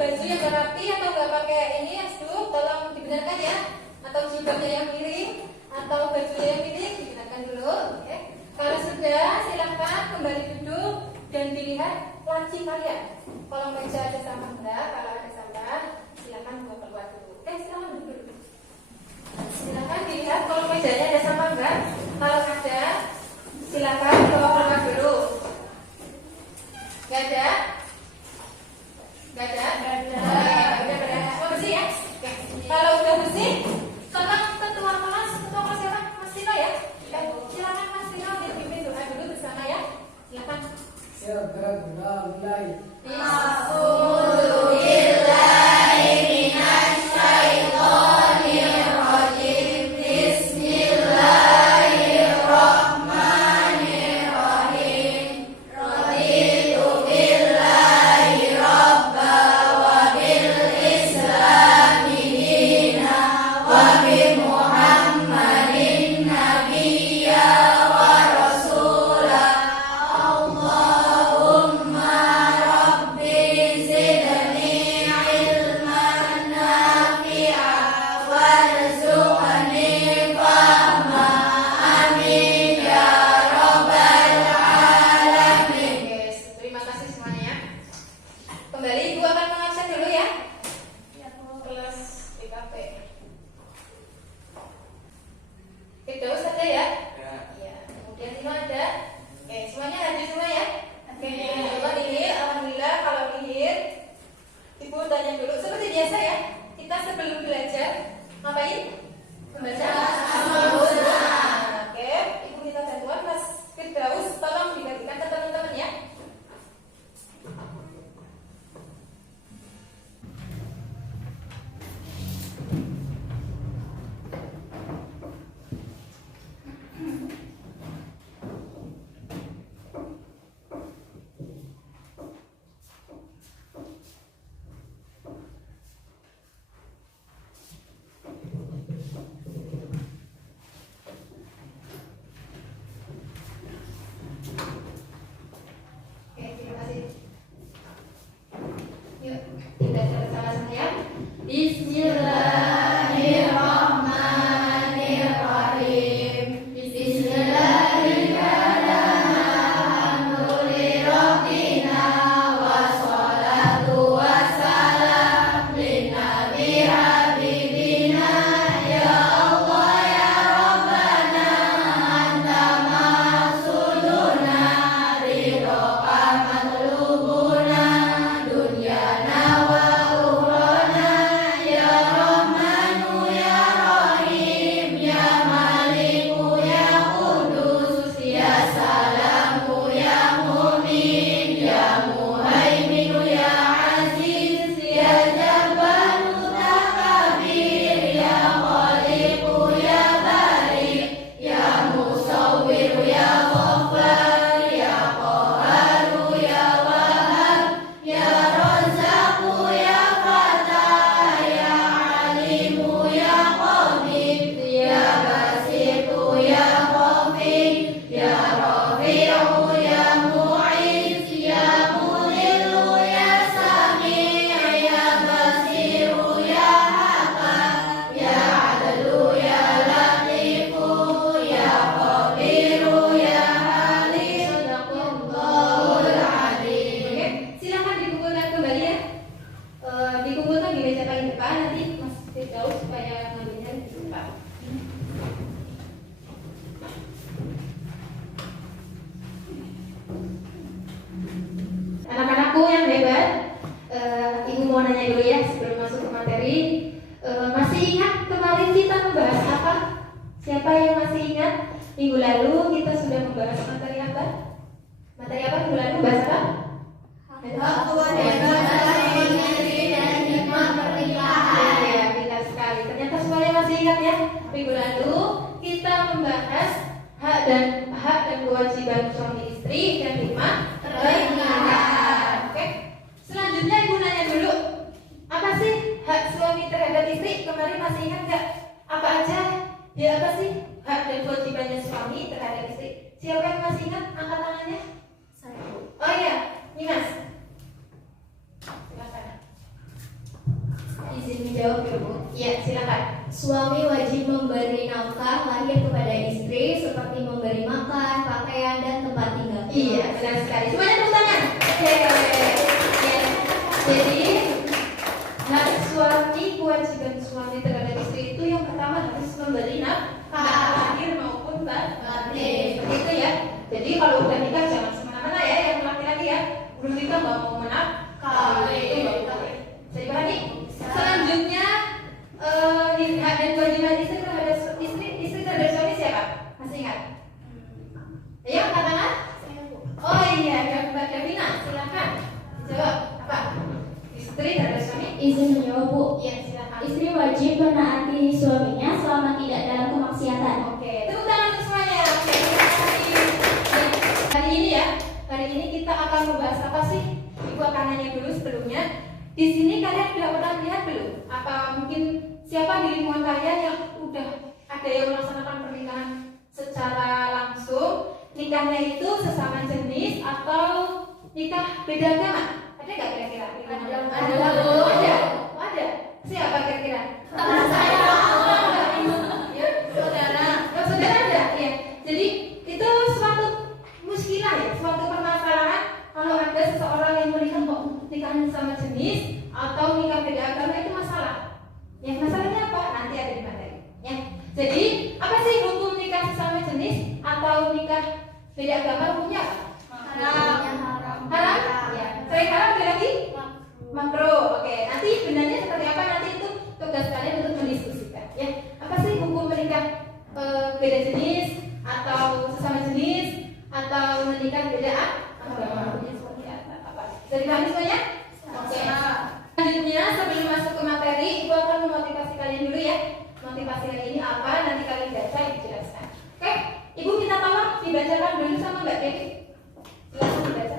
baju yang gak rapi atau nggak pakai ini asduk, tolong dibenarkan ya. Atau jilbabnya yang miring atau bajunya yang miring dibenarkan dulu. Oke. Kalau sudah, silakan kembali duduk dan dilihat laci kalian. Kalau meja ada sampah enggak? Kalau ada sampah, silakan buang keluar dulu. Silakan duduk dulu. Silakan dilihat kalau mejanya ada sampah enggak. Kalau ada, silakan bawa keluar dulu. Gak ada? Gak ada? Gak ada. Semua bersih ya? Oke. Kalau udah bersih, tolong ketua kelas siapa? Mas Tino ya? Silakan Mas Tino dipimpin doa dulu bersama ya. Silakan. Segera mulai. Anak-anakku yang hebat, Ibu mau nanya dulu ya sebelum masuk ke materi. Masih ingat kemarin kita membahas apa? Siapa yang masih ingat? Minggu lalu kita sudah membahas materi apa? Materi apa minggu lalu? Bahas apa? Ya, benar sekali. Ternyata semuanya masih ingat ya. Minggu lalu kita membahas hak dan kewajiban suami istri dan 5 pernikahan. Oke. Selanjutnya Ibu nanya dulu, apa sih hak suami terhadap istri? Kemarin masih ingat nggak? Apa aja? Ya apa sih hak dan kewajibannya suami terhadap istri? Siapa yang masih ingat? Angkat tangannya. 1. Oh iya, Nimas. Silakan. dijawab ya Bu. Ya, silakan. Suami wajib memberi nafkah lahir kepada istri seperti memberi makan, pakaian, dan tempat tinggal. Iya, benar sekali. Semuanya tepuk tangan. Oke. Ya. Jadi, kewajiban suami terhadap istri itu yang pertama harus memberi nafkah lahir maupun batin. Seperti itu ya. Jadi kalau udah nikah jangan semena-mena ya, yang laki-laki ya. Belum nikah nggak mau menafkahi. Itu nggak boleh. Bisa dipahami? Selanjutnya hak dan kewajiban istri terhadap istri terhadap suami siapa? Masih ingat? Ayo katakan. Oh iya, Mbak Davina, silakan jawab apa? Istri terhadap suami? Izin menjawab Bu. Iya, silakan. Istri wajib menaati suaminya selama tidak dalam kemaksiatan. Oke, tepuk tangan untuk semuanya. Oke, terima kasih. Hari ini kita akan membahas apa sih? Ibu akan nanya dulu sebelumnya. Di sini kalian sudah pernah lihat belum? Apa mungkin siapa di lingkungan kalian yang udah ada yang melaksanakan pernikahan secara langsung? Nikahnya itu sesama jenis atau nikah beda agama? Ada nggak kira-kira? Ada. Siapa kira-kira? Teman saya. Ya, saudara. Oh, saudara ada? Ya. Jadi itu suatu muskilah ya, suatu permasalahan kalau ada seseorang yang menikah kok nikahan sama jenis atau nikah beda agama itu masalah. Ya, masalahnya apa? Nanti ada di materi. Ya. Jadi apa sih hukum nikah sesama jenis atau nikah beda agama hukumnya apa? Haram. Ya. Selain haram ada lagi? Makruh. Oke. Nanti benarnya seperti apa? Nanti itu tugas kalian untuk mendiskusikan. Ya. Apa sih hukum menikah beda jenis atau sesama jenis atau menikah beda agama? Seperti apa? Bisa dipahami semuanya? Oke. Selanjutnya sebelum masuk ke materi, Ibu akan memotivasi kalian dulu ya. Motivasi hari ini apa? Nanti kalian baca dijelaskan. Oke? Ibu minta tolong dibacakan dulu sama Mbak Dewi. Silakan dibaca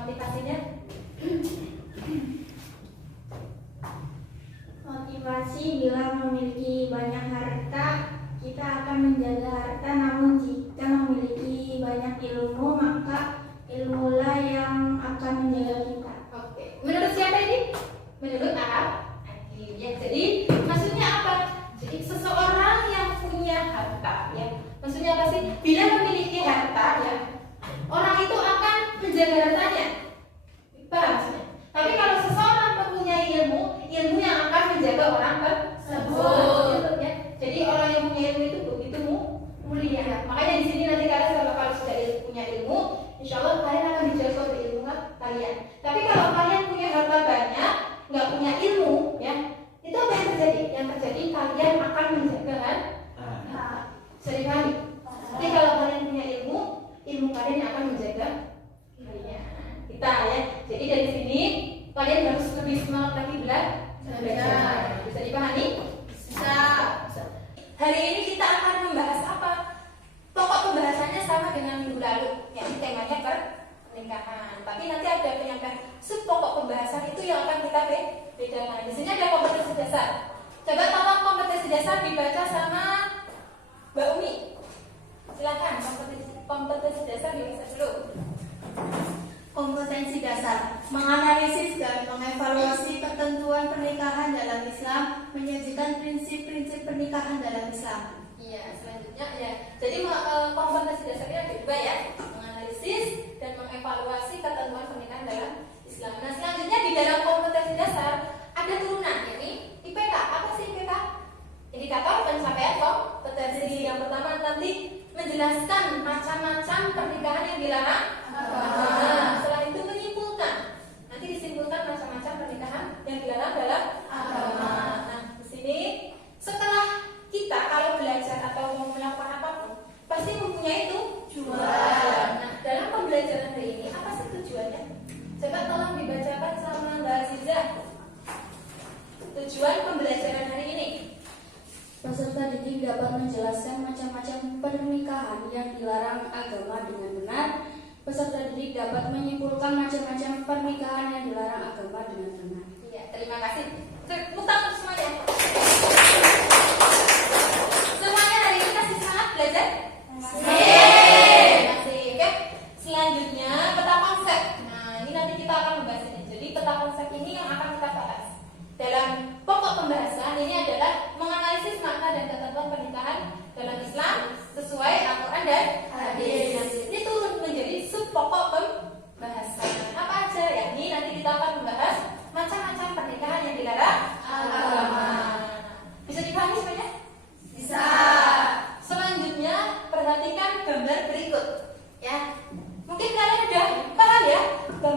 motivasinya. Motivasi bila memiliki banyak harta, kita akan menjaga harta. Namun jika memiliki banyak ilmu, maka ilmulah yang akan menjaga kita. Oke. Menurut siapa ini? Menurut Hakim. Ya, jadi maksudnya apa? Jadi seseorang yang punya harta, ya. Maksudnya apa sih? Bila memiliki harta, ya, orang itu akan menjaga hartanya. Paham maksudnya? Tapi kalau seseorang mempunyai ilmu yang akan menjaga orang tersebut. Ya. Jadi orang yang punya ilmu itu begitu mulia. Makanya di sini nanti kalian kalau sudah punya ilmu, insya Allah kalian akan dijaga oleh ilmu kalian. Tapi kalau kalian punya harta banyak, nggak punya ilmu, ya, itu apa yang terjadi? Yang terjadi kalian akan menjaga harta. Sering kali. Tapi kalau kalian punya ilmu kalian yang akan menjaga kalian. Kita ya. Jadi dari sini kalian harus lebih semangat lagi belajar. Bisa dipahami? Bisa. Hari ini kita akan membahas apa? Pokok pembahasannya sama dengan minggu lalu, yakni temanya pernikahan. Tapi nanti ada penyampaian sub pokok pembahasan itu yang akan kita bedakan. Di sini ada kompetensi dasar. Coba tolong kompetensi dasar dibaca sama Mbak Umi. Silakan kompetensi dasar dibaca dulu. Kompetensi dasar menganalisis dan mengevaluasi ketentuan pernikahan dalam Islam, menyajikan prinsip-prinsip pernikahan dalam Islam. Iya, selanjutnya ya. Jadi kompetensi dasarnya ada dua ya, menganalisis dan mengevaluasi ketentuan pernikahan dalam Islam. Nah, selanjutnya di dalam kompetensi dasar ada turunan, yakni IPK. Apa sih IPK? Indikator pencapaian kompetensi. Yang pertama nanti menjelaskan macam-macam pernikahan yang dilarang. Setelah itu menyimpulkan. Nanti disimpulkan macam-macam pernikahan yang dilarang dalam agama. Nah, di sini setelah kita kalau belajar atau mau melakukan apapun pasti mempunyai tujuan. Nah, dalam pembelajaran hari ini apa sih tujuannya? Coba tolong dibacakan sama Mbak Azizah. Tujuan pembelajaran hari ini. Peserta didik dapat menjelaskan macam-macam pernikahan yang dilarang agama dengan benar. Peserta didik dapat menyimpulkan macam-macam pernikahan yang dilarang agama dengan benar. Iya, terima kasih. Tepuk tangan semuanya. Semuanya hari ini kasih semangat belajar? Masih. Oke. Selanjutnya peta konsep. Nah, ini nanti kita akan membahas ini. Jadi peta konsep ini yang akan kita bahas dalam pokok pembahasan.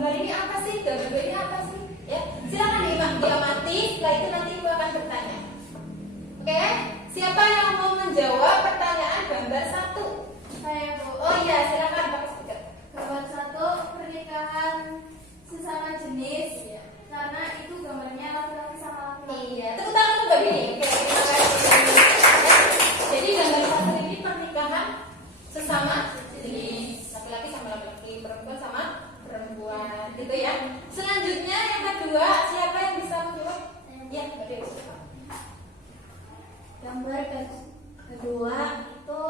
gambar ini apa sih? Gambar ini apa sih? Ya, silakan diamati. Setelah itu nanti ibu akan bertanya. Oke, siapa yang mau menjawab pertanyaan gambar 1? Saya Bu. Oh iya, silakan pakai speaker. Gambar 1 pernikahan sesama jenis. Karena itu gambarnya laki-laki sama laki-laki. Iya, tepuk tangan untuk Mbak Bini. Oke, terima kasih. Jadi gambar 1 ini pernikahan sesama jenis, laki-laki sama laki-laki, perempuan sama perempuan, gitu ya. Selanjutnya yang kedua, siapa yang bisa menjawab? Ya, Mbak Dewi. Gambar kedua itu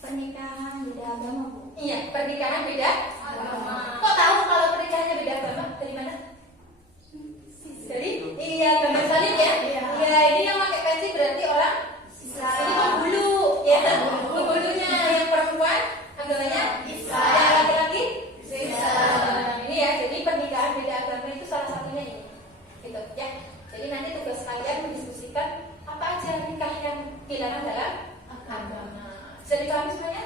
pernikahan beda agama, Bu. Iya, pernikahan beda agama. Kok tahu kalau pernikahannya beda agama? Dari mana? Dari? Iya, gambar salib ya. Iya, ini yang pakai peci berarti orang Islam. Ini penghulu, ya. Penghulunya yang perempuan agamanya Islam. Yang laki-laki Islam. Ini ya, jadi pernikahan beda agama itu salah satunya ini. Gitu ya. Jadi nanti tugas kalian mendiskusikan apa aja nikah yang dilarang dalam agama. Bisa dipahami semuanya?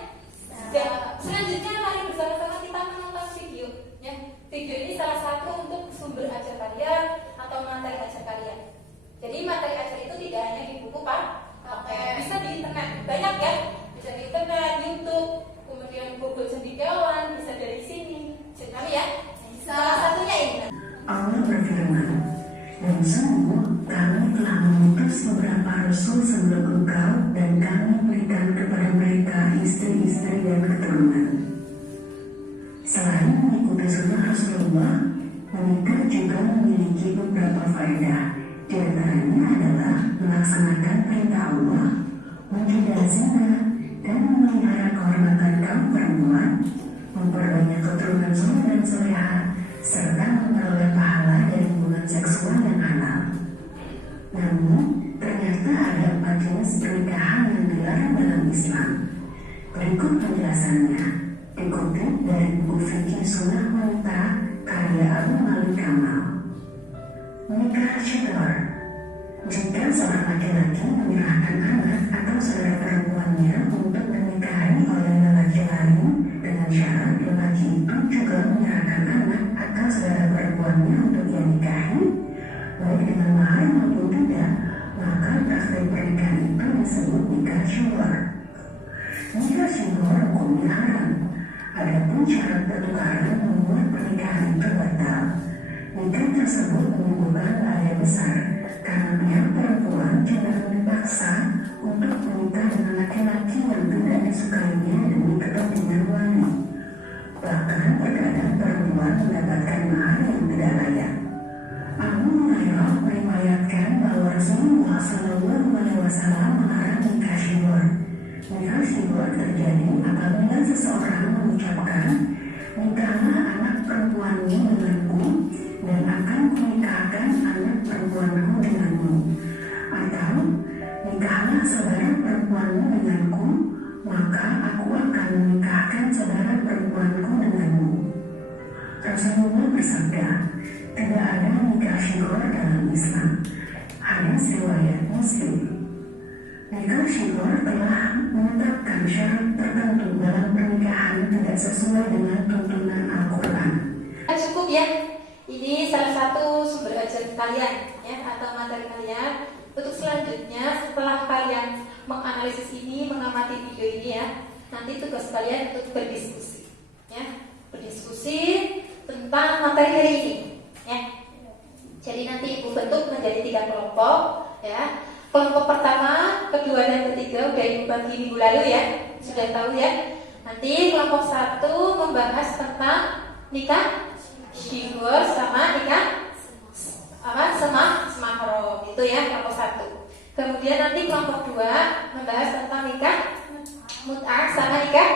Dan selanjutnya mari bersama-sama kita menonton video. Ya, video ini salah satu untuk sumber ajar kalian atau materi ajar kalian. Jadi materi ajar itu tidak hanya di buku Pak, bisa di internet banyak ya. Bisa di internet, YouTube, kemudian Google Cendekiawan, bisa dari sini. Jadi kami ya. Salah satunya ini. Allah berfirman, dan sungguh kami telah mengutus beberapa rasul sebelum engkau dan kami berikan kepada mereka istri-istri dan keturunan. Selain mengikuti sunnah Rasulullah, menikah juga memiliki beberapa faedah. Di antaranya adalah melaksanakan perintah Allah, mencegah zina, dan memelihara kehormatan kaum perempuan, memperbanyak keturunan soleh dan soleha, serta memperoleh pahala dari hubungan seksual yang halal. Namun, ternyata ada 4 jenis pernikahan yang dilarang dalam Islam. Berikut penjelasannya, dikutip dari buku Fikih Sunnah Wanita karya Abu Malik Kamal. Nikah syidor. Jika seorang laki-laki menyerahkan anak atau saudara perempuannya untuk dinikahi oleh lelaki lain dengan syarat lelaki itu juga menyerahkan anak atau saudara perempuannya untuk ia nikahi, baik dengan mahar maupun tidak, maka praktek pernikahan itu disebut nikah syidor. Nikah syidor hukumnya haram. Adapun syarat pertukaran membuat pernikahan itu batal. Nikah tersebut menimbulkan bahaya besar karena pihak perempuan cenderung dipaksa untuk menikah dengan laki-laki yang tidak disukainya demi kepentingan wali. Bahkan terkadang perempuan mendapatkan mahar yang tidak layak. Abu Hurairah meriwayatkan bahwa Rasulullah SAW melarang nikah syidor. Nikah syidor terjadi apabila seseorang mengucapkan, nikahlah anak perempuanmu denganku dan akan kunikahkan anak perempuanku denganmu, atau nikahlah saudara perempuanmu denganku, maka aku akan menikahkan saudara perempuanku denganmu. Rasulullah bersabda, tidak ada nikah syidor dalam Islam. Hadis riwayat Muslim. Nikah syidor telah menetapkan syarat tertentu dalam pernikahan tidak sesuai dengan tuntunan Al-Quran. Cukup ya. Ini salah satu sumber ajar kalian ya atau materi kalian. Untuk selanjutnya setelah kalian menganalisis ini, mengamati video ini ya, nanti tugas kalian untuk berdiskusi ya. Berdiskusi tentang materi hari ini ya. Jadi nanti ibu bentuk menjadi 3 kelompok ya. Kelompok pertama, kedua dan ketiga udah ibu bagi minggu lalu ya, sudah tahu ya. Nanti kelompok 1 membahas tentang nikah syidor sama nikah semahram itu ya, kelompok 1. Kemudian nanti kelompok 2 membahas tentang nikah mut'ah sama nikah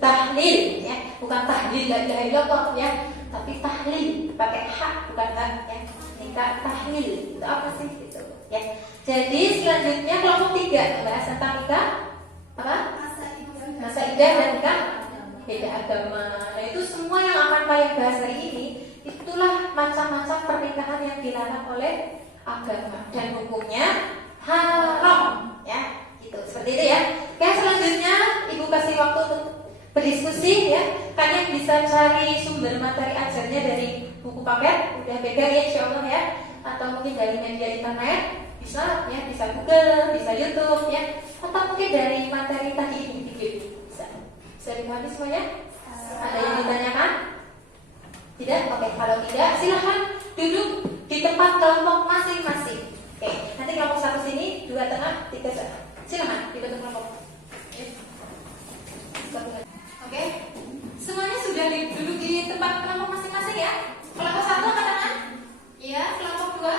tahlil ya, bukan tahlil la ilaha illallah ya, tapi tahlil pakai hak bukan hak ya. Nikah tahlil itu apa sih gitu ya. Jadi selanjutnya kelompok 3 membahas tentang nikah apa? Masa idah dan nikah beda agama. Nah itu semua yang akan kalian bahas hari ini, itulah macam-macam pernikahan yang dilarang oleh agama dan hukumnya haram ya. Gitu seperti itu ya. Oke, selanjutnya ibu kasih waktu untuk berdiskusi ya. Kalian bisa cari sumber materi ajarnya dari buku paket, udah pegang ya insya Allah ya, atau mungkin dari media internet, bisa ya, bisa Google, bisa YouTube ya, atau mungkin dari materi tadi ini video bisa dipahami semuanya? Ada yang ditanyakan? Tidak? Oke, kalau tidak silahkan duduk di tempat kelompok masing-masing. Oke, nanti kelompok satu sini, 2 tengah, 3 sana. Silahkan dibentuk kelompok. Oke, semuanya sudah duduk di tempat kelompok masing-masing ya. Kelompok 1 angkat tangan? Ya. Kelompok 2?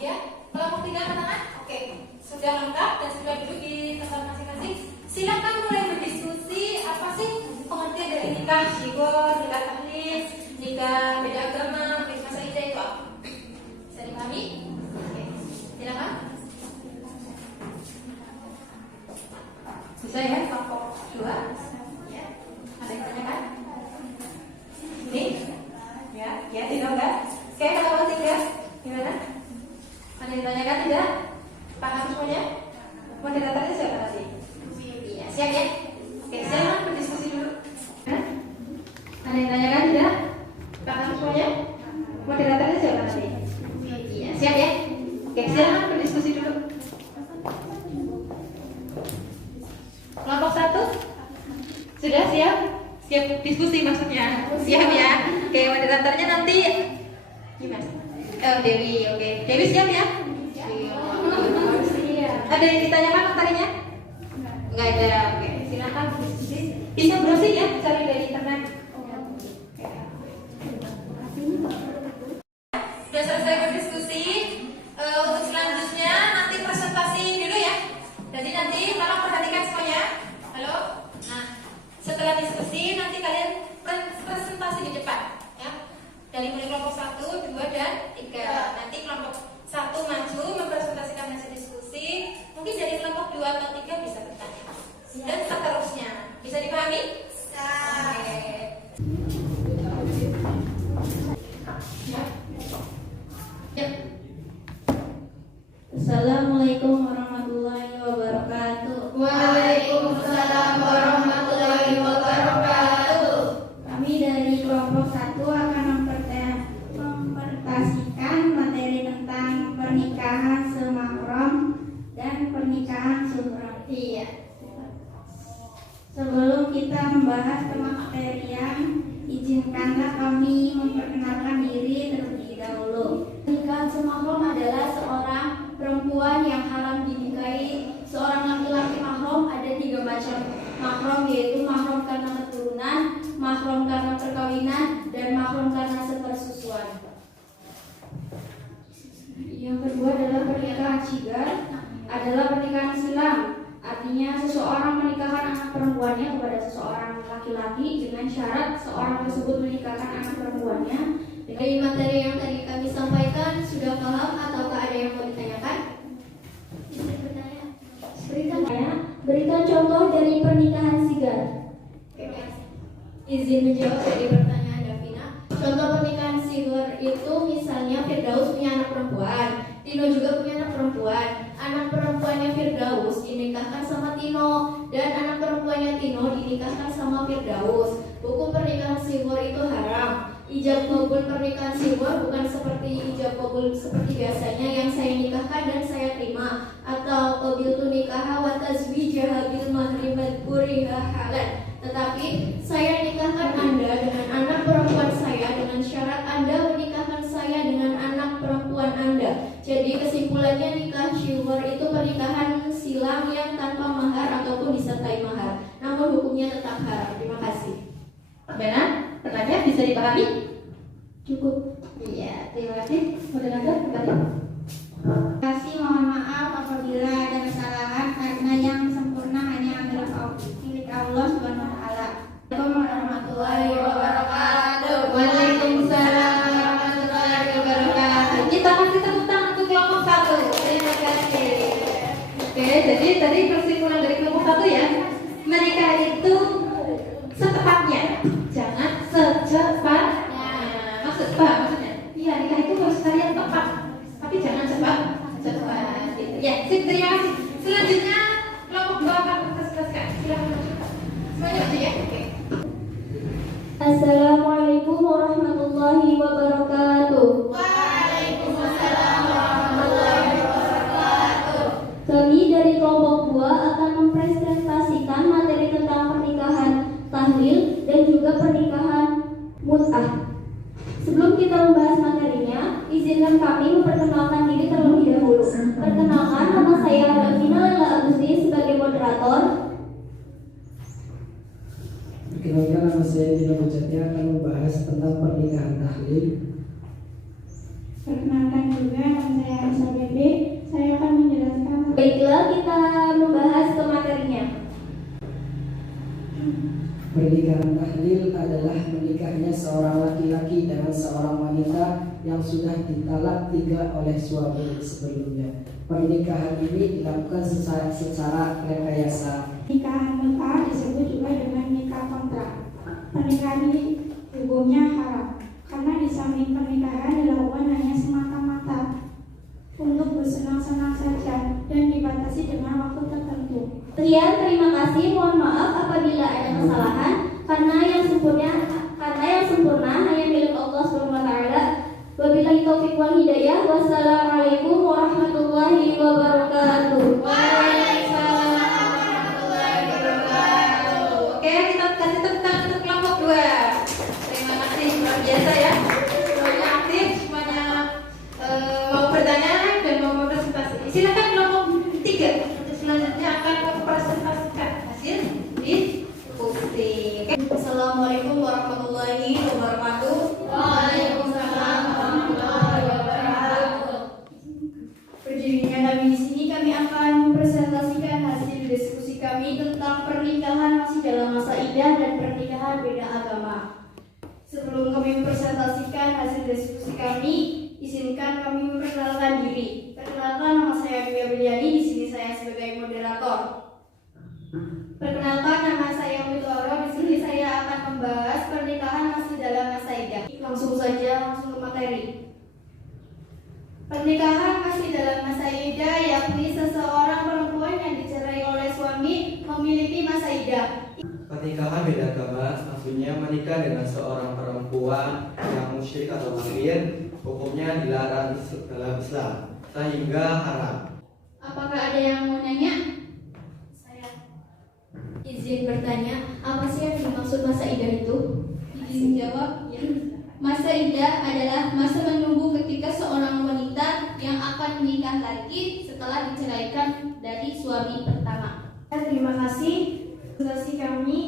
Ya. Kelompok 3 angkat tangan? Oke, sudah lengkap dan sudah duduk di tempat masing-masing. Silakan mulai berdiskusi apa sih pengertian dari nikah syibor, nikah tahlil, nikah beda agama, nikah masa idah itu apa? Bisa dipahami? Oke, silakan. Bisa ya, kelompok 2. Ya. Ada yang tanyakan? Ini? Ya, ya tidak enggak? Oke, kelompok 3 gimana? Ada yang ditanyakan tidak? Paham semuanya? Moderatornya siapa tadi? Ya, siap ya? Oke, silakan berdiskusi dulu. Ada yang tanyakan tidak? Paham semuanya? Moderatornya siapa tadi? Ya, siap ya? Oke, silakan berdiskusi dulu. Kelompok 1 sudah siap? Siap diskusi maksudnya? Siap ya? Oke, moderatornya nanti gimana? Dewi, oke. Dewi siap ya? Ada yang ditanyakan materinya? Enggak ada. Oke, silakan berdiskusi. Bisa browsing ya, cari dari internet. Sudah selesai berdiskusi. Untuk selanjutnya nanti presentasi dulu ya. Jadi nanti tolong perhatikan semuanya. Halo. Nah, setelah diskusi nanti kalian presentasi di depan ya. Dari mulai kelompok 1, 2 dan 3. Nanti kelompok 1 maju mempresentasikan hasil diskusi. Mungkin dari kelompok 2 atau 3 bisa bertanya. Dan seterusnya. Bisa dipahami? Bisa. Ya. Ya. Assalamualaikum warahmatullahi wabarakatuh. Waalaikumsalam warahmatullahi wabarakatuh. Kami dari kelompok 1 akan mempresentasikan materi tentang pernikahan semahram dan pernikahan sunnah. Iya. Sebelum kita membahas kematerian, izinkanlah kami memperkenalkan diri terlebih dahulu. Pernikahan semahram adalah seorang perempuan yang haram dinikahi seorang laki-laki mahram. Ada 3 macam mahram, yaitu mahram karena keturunan, mahram karena perkawinan, dan mahram karena sepersusuan. Yang kedua adalah pernikahan syigar, adalah pernikahan silam. Artinya seseorang menikahkan anak perempuannya kepada seseorang laki-laki dengan syarat seorang tersebut menikahkan anak perempuannya. Dari materi yang tadi kami sampaikan sudah paham ataukah ada yang mau ditanyakan? Bisa bertanya. Berikan contoh dari pernikahan sigar. Izin menjawab dari pertanyaan Davina. Contoh pernikahan sigar itu misalnya Firdaus punya anak perempuan, Tino juga punya anak perempuan. Anak perempuannya Firdaus dinikahkan sama Tino, dan anak perempuannya Tino dinikahkan sama Firdaus. Hukum pernikahan sigar itu haram. Ijab kabul pernikahan sigar bukan seperti ijab kabul seperti biasanya yang saya nikahkan dan saya terima, atau qabiltu nikaha wa tazwijaha bil mahri madburiha halan. Tetapi saya nikahkan Anda dengan anak perempuan saya dengan syarat Anda menikahkan saya dengan anak perempuan Anda. Jadi kesimpulannya nikah syukur itu pernikahan silam yang tanpa mahar ataupun disertai mahar, namun hukumnya tetap haram. Terima kasih. Benar? Pertanyaan bisa dipahami? Cukup. Iya, terima kasih. Moderator kembali. Terima kasih, mohon maaf apabila ada kesalahan karena yang sempurna hanya milik Allah Subhanahu wa taala. Assalamualaikum warahmatullahi wabarakatuh. Waalaikumsalam warahmatullahi wabarakatuh. Kita kasih tepuk tangan untuk kelompok 1. Terima kasih. Oke, jadi tadi kesimpulan dari kelompok 1 ya. Menikah itu setepatnya, jangan secepatnya. Maksudnya? Iya, nikah itu harus kalian tepat, tapi jangan cepat. Assalamualaikum warahmatullahi wabarakatuh. Waalaikumsalam warahmatullahi wabarakatuh. Kami dari kelompok 2 akan mempresentasikan materi tentang pernikahan tahlil dan juga pernikahan mut'ah. Sebelum kita membahas materinya, izinkan kami memperkenalkan diri terlebih dahulu. Perkenalkan, nama saya Davina Lela Agusti sebagai moderator. Perkenalkan, nama saya Dino Bujatnya akan membahas tentang pernikahan tahlil. Perkenalkan juga, nama saya Aisyah Bebe. Saya akan menjelaskan. Baiklah, kita membahas ke materinya. Pernikahan tahlil adalah menikahnya seorang laki-laki dengan seorang wanita yang sudah ditalak 3 oleh suami sebelumnya. Pernikahan ini dilakukan secara rekayasa. Nikahan mut'ah disebut juga dengan nikah kontrak. Pernikahan ini hukumnya haram karena di samping pernikahan dilakukan hanya semata-mata untuk bersenang-senang saja dan dibatasi dengan waktu tertentu. Sekian, terima kasih. Mohon maaf apabila ada kesalahan karena yang sempurna hanya milik Allah Subhanahu wa taala. Wabillahi taufiq wal hidayah. Wassalamualaikum warahmatullahi wabarakatuh. Oke, kita kasih tepuk tangan untuk kelompok 2. Terima kasih, luar biasa ya. Semuanya aktif, semuanya mau bertanya dan mau berpresentasi. Silakan kelompok 3. Selanjutnya akan mempresentasikan hasil diskusi. Oke. Assalamualaikum warahmatullahi wabarakatuh. Waalaikumsalam warahmatullahi wabarakatuh. Berdirinya kami di sini, kami akan mempresentasikan hasil diskusi kami tentang pernikahan masih dalam masa idah dan pernikahan beda agama. Sebelum kami mempresentasikan hasil diskusi kami, izinkan kami memperkenalkan diri. Perkenalkan, nama saya Dwi Apriani, di sini saya sebagai moderator. Perkenalkan, nama saya Mitoro, di sini saya akan membahas pernikahan masih dalam masa idah. Langsung ke materi. Pernikahan masih dalam masa idah yakni seseorang perempuan yang dicerai oleh suami memiliki masa idah. Pernikahan beda agama maksudnya menikah dengan seorang perempuan yang musyrik atau kafir, hukumnya dilarang dalam Islam sehingga haram. Apakah ada yang mau nanya? Saya izin bertanya, apa sih yang dimaksud masa idah itu? Izin jawab. Ya. Masa idah adalah masa menunggu ketika seorang wanita yang akan menikah lagi setelah diceraikan dari suami pertama. Terima kasih. Presentasi kami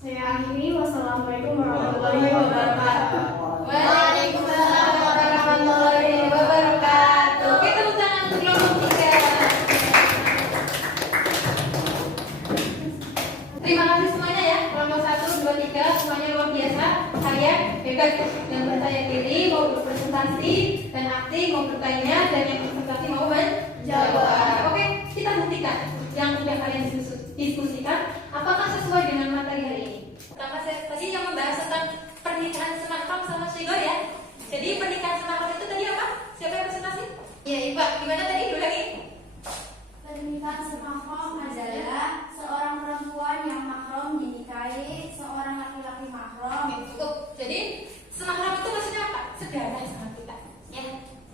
saya akhiri. Wassalamualaikum warahmatullahi wabarakatuh. Waalaikumsalam warahmatullahi wabarakatuh. Oke, tepuk tangan untuk kelompok 3. Terima kasih semuanya ya. Kelompok 1, 2, 3 semuanya luar biasa. Kalian hebat yang percaya diri, mau berpresentasi dan aktif, mau bertanya dan yang presentasi mau menjawab. Oke, kita buktikan yang sudah kalian diskusikan apakah sesuai dengan materi hari ini. Pertama saya tadi yang membahas tentang pernikahan semahram sama syigor ya. Jadi pernikahan semahram itu tadi apa? Siapa yang presentasi? Iya, Ibu. Gimana tadi? Ulangi. Pernikahan semahram adalah seorang perempuan yang mahram dinikahi seorang laki-laki mahram. Oke, cukup. Jadi semahram itu maksudnya apa? Sedarah sama kita. Ya.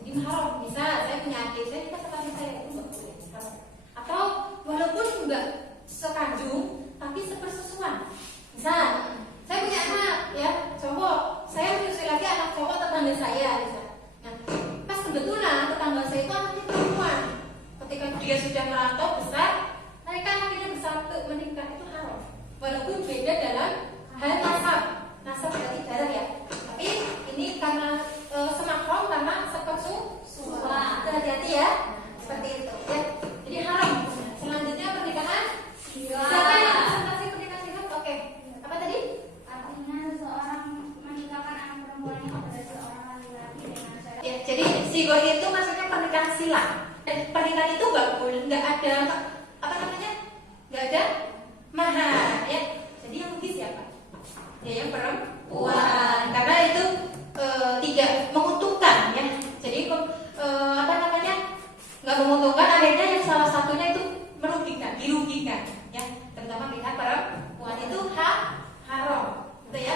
Jadi mahram. Bisa saya punya adik, saya nikah sama adik saya itu nggak boleh mahram. Atau walaupun enggak sekandung tapi sepersusuan. Misal, saya punya anak ya, cowok. Saya menyusui lagi anak cowok tetangga saya misal. Nah, pas kebetulan tetangga saya itu anaknya perempuan. Ketika dia sudah merantau besar, mereka akhirnya bersatu menikah, itu haram. Walaupun beda dalam hal nasab. Nasab berarti darah ya. Tapi ini karena semahram karena sepersusuan. Hati-hati ya. Seperti itu ya. Jadi haram. Selanjutnya pernikahan siapa yang presentasi pernikahan sihab? Oke. Apa tadi? Artinya seseorang menikahkan anak perempuannya kepada seorang laki-laki dengan syarat. Ya, jadi sigor itu maksudnya pernikahan silang. Dan pernikahan itu nggak ada apa namanya? Nggak ada mahar ya. Jadi yang rugi siapa? Ya yang perempuan. Karena itu tidak menguntungkan ya. Jadi apa namanya? Nggak menguntungkan, akhirnya yang salah satunya itu dirugikan ya, terutama pihak perempuan itu haram gitu ya.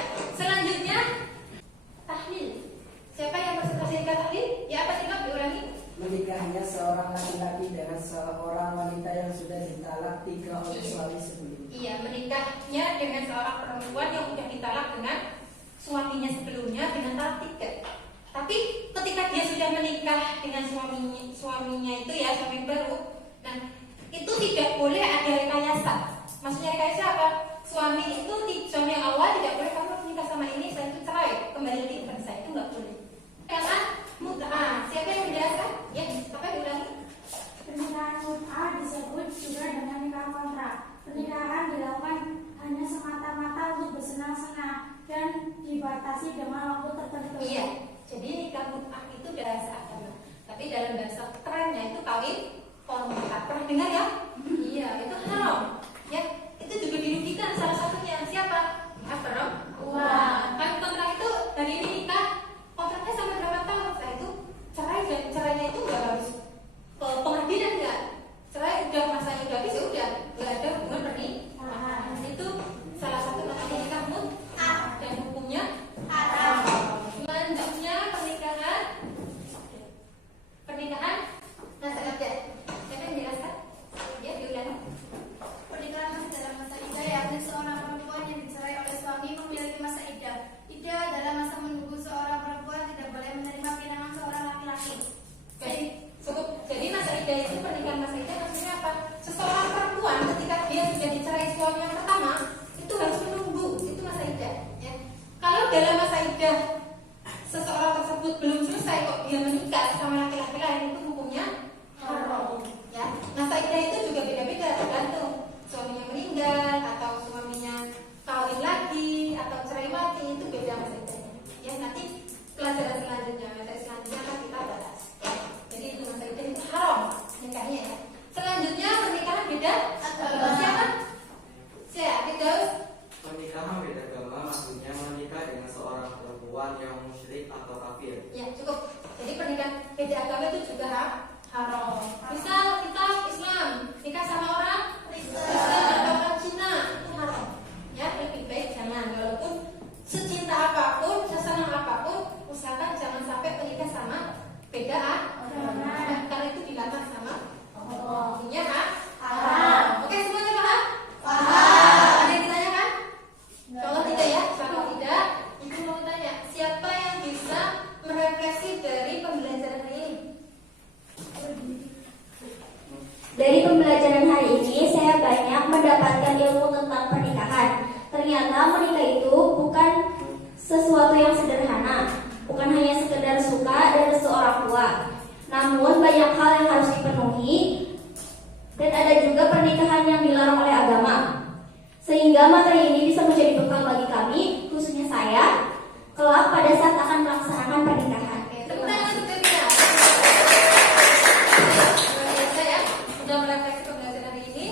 nikah tahlil? Ya apa sih Mak? Diulangi. Menikahnya seorang laki-laki dengan seorang wanita yang sudah ditalak 3 oleh suami sebelumnya. Iya, menikahnya dengan seorang perempuan yang sudah ditalak dengan suaminya sebelumnya dengan talak 3. Tapi ketika dia sudah menikah dengan suaminya itu ya, suami baru, nah itu tidak boleh ada rekayasa. Maksudnya rekayasa apa? Suami yang awal tidak boleh kamu menikah sama ini, saya itu cerai, kembali lagi kepada saya, itu nggak boleh. Karena mut'ah, siapa yang menjelaskan? Ya, apa diulangi? Pernikahan mut'ah disebut juga dengan nikah kontrak. Pernikahan dilakukan hanya semata-mata untuk bersenang-senang dan dibatasi dengan waktu tertentu. Iya, jadi nikah mut'ah itu bahasa agama. Tapi dalam bahasa kerennya itu kawin kontrak. Pernah dengar ya? Iya, itu haram. Ya, itu juga dirugikan salah satunya. Siapa? Perempuan. Kawin kontrak itu dari ini nikah kontraknya sampai berapa tahun? Setelah itu cerainya itu nggak harus ke pengadilan nggak? Cerai udah masanya udah habis, ya udah nggak ada hubungan pernikahan. Itu salah satu namanya nikah mut'ah dan hukumnya haram. Selanjutnya pernikahan masa iddah. Siapa yang jelaskan? Ya, diulangi. Pernikahan masih dalam masa iddah yakni seorang perempuan yang dicerai oleh suami memiliki masa iddah. Iddah adalah masa menunggu seorang perempuan tidak boleh menerima pinangan seorang laki-laki. Baik, cukup. Jadi masa iddah itu, pernikahan masa iddah maksudnya apa? Seseorang perempuan ketika dia sudah dicerai suami yang pertama itu harus menunggu, itu masa iddah. Ya. Kalau dalam masa iddah seseorang tersebut belum selesai kok dia menikah sama laki-laki lain, itu hukumnya haram. Ya, masa iddah itu juga beda-beda tergantung suaminya meninggal atau suaminya kawin lagi atau cerai mati, itu beda masa iddahnya. Ya, nanti pelajaran selanjutnya, materi selanjutnya akan kita bahas. Ya. Jadi itu masa iddah itu haram nikahnya ya. Selanjutnya pernikahan beda agama. Siapa? Firdaus. Pernikahan beda agama maksudnya menikah dengan seorang perempuan yang musyrik atau kafir. Ya, cukup. Jadi pernikahan beda agama itu juga haram. Misal kita Islam nikah sama orang Kristen atau orang Cina, itu haram. Ya, lebih baik jangan. Walaupun secinta apapun, sesenang apapun, usahakan jangan sampai menikah sama beda agama. Karena itu dilarang sama Allah. Intinya haram. Oke, semuanya paham? Paham. Ada yang ditanyakan? Kalau tidak ya, kalau tidak, Ibu mau tanya, siapa yang bisa merefleksi dari pembelajaran ini? Dari pembelajaran hari ini, saya banyak mendapatkan ilmu tentang pernikahan. Ternyata menikah itu bukan sesuatu yang sederhana, bukan hanya sekedar suka dari seorang tua. Namun banyak hal yang harus dipenuhi, dan ada juga pernikahan yang dilarang oleh agama. Sehingga materi ini bisa menjadi bekal bagi kami, khususnya saya, kelak pada saat akan melaksanakan pernikahan. Tepuk tangan untuk Devina. Luar biasa ya, sudah merefleksi pembelajaran hari ini.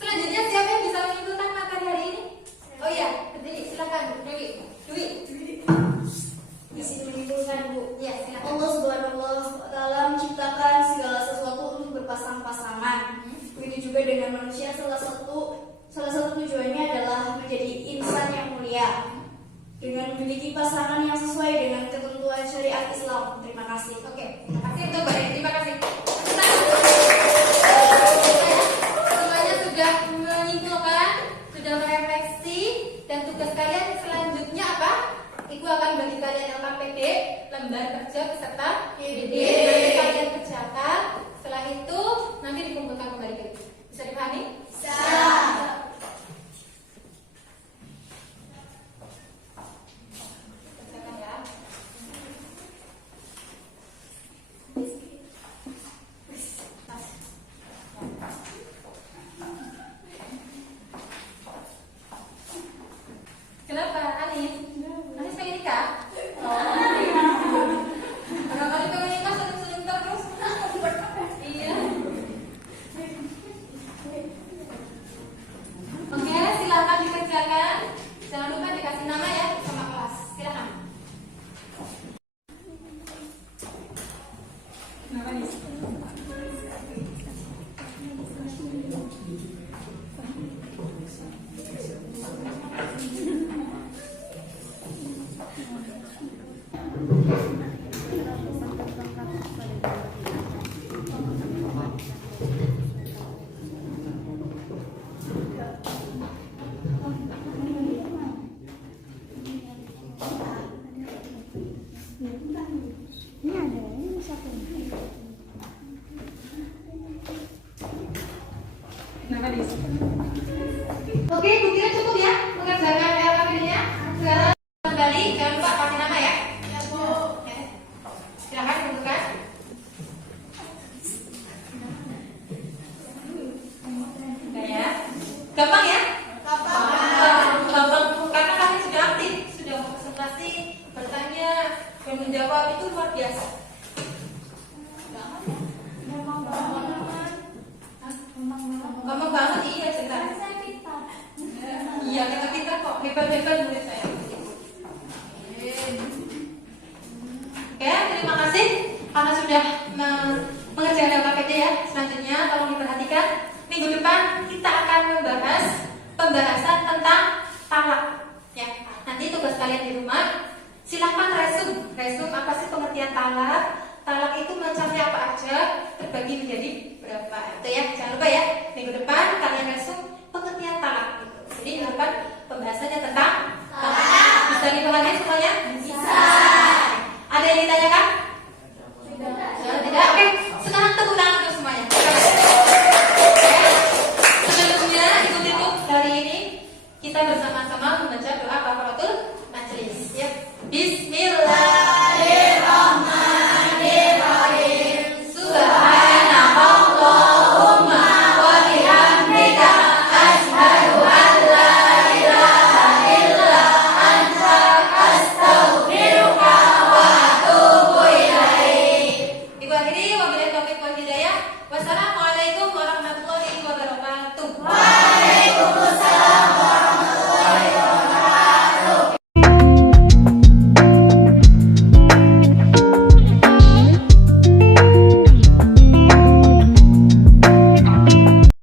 Selanjutnya siapa yang bisa menyimpulkan materi hari ini? Oh iya, berdiri, silakan Dewi. Bisa menyimpulkan, Bu. Ya, silakan. Allah Subhanahu wa Ta'ala menciptakan segala sesuatu untuk berpasang-pasangan. Begitu juga dengan manusia, salah satu tujuannya adalah menjadi insan yang mulia dengan memiliki pasangan yang sesuai dengan ketentuan syariat Islam. Terima kasih. Oke, terima kasih untuk Mbak Dewi. Terima kasih. Semuanya sudah menyimpulkan, sudah merefleksi, dan tugas kalian selanjutnya apa? Ibu akan bagi kalian LKPD, lembar kerja peserta didik. Nanti kalian kerjakan. Setelah itu nanti dikumpulkan kembali ke ibu. Bisa dipahami? Bisa. Kerjakan ya. Kenapa, Anis? Anis pengen nikah? Orang kali pengen nikah satu Oke, buktinya cukup ya mengerjakan LKPD-nya. Sekarang kembali, jangan lupa kasih nama ya. Ya. Silakan tentukan. Nah, ya. Gampang ya? Gampang karena kalian sudah aktif, sudah presentasi, bertanya, dan menjawab itu luar biasa. Gampang banget, iya cerita. Iya, kita pintar kok, hebat-hebat murid saya. Oke, terima kasih karena sudah mengerjakan LKPD ya. Selanjutnya tolong diperhatikan, minggu depan kita akan membahas pembahasan tentang talak. Ya, nanti tugas kalian di rumah, silahkan resum apa sih pengertian talak. Talak itu macamnya apa aja, terbagi menjadi berapa. Itu ya, jangan lupa ya, minggu depan